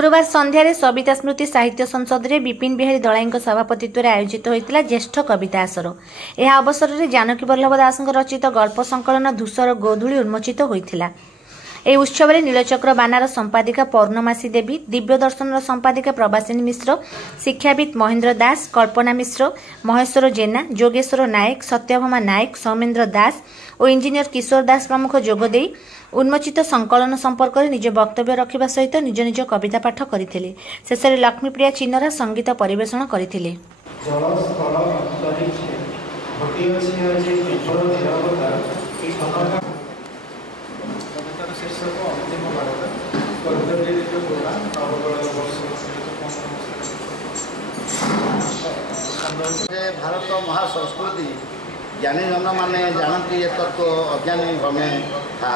गुरुवार संध्यारे सविता स्मृति साहित्य संसद में विपिन बिहारी दलाई सभापतित्व में आयोजित होता ज्येष्ठ कविता आसर। यह अवसर में जानकी वल्लभ दास रचित गल्प संकलन धूसर गोधूली उन्मोचित होता। ଏହି ଉତ୍ସବରେ ନୀଳଚକ୍ର ବାନାର ସମ୍ପାଦିକା ପୌର୍ଣ୍ଣମାସୀ ଦେବୀ, ଦିବ୍ୟ ଦର୍ଶନର ସମ୍ପାଦିକା ପ୍ରବାସିନୀ ମିଶ୍ର, ଶିକ୍ଷାବିତ୍ ମହେନ୍ଦ୍ର ଦାସ, କଳ୍ପନା ମିଶ୍ର, ମହେଶ୍ୱର ଜେନା, ଯୋଗେଶ୍ୱର ନାୟକ, ସତ୍ୟଭାମା ନାୟକ, ସୌମେନ୍ଦ୍ର ଦାସ ଓ ଇଞ୍ଜିନିୟର କିଶୋର ଦାସ ପ୍ରମୁଖ ଯୋଗଦେଇ ଉନ୍ମୋଚିତ ସଂକଳନ ସମ୍ପର୍କରେ ନିଜ ବକ୍ତବ୍ୟ ରଖିବା ସହିତ ନିଜ ନିଜ କବିତା ପାଠ କରିଥିଲେ। ଶେଷରେ ଲକ୍ଷ୍ମୀପ୍ରିୟା ଚିନରା ସଙ୍ଗୀତ ପରିବେଷଣ କରିଥିଲେ। भारत महासंस्कृति ज्ञानी जन माने जानती ये तत्व अज्ञानी भ्रमे था।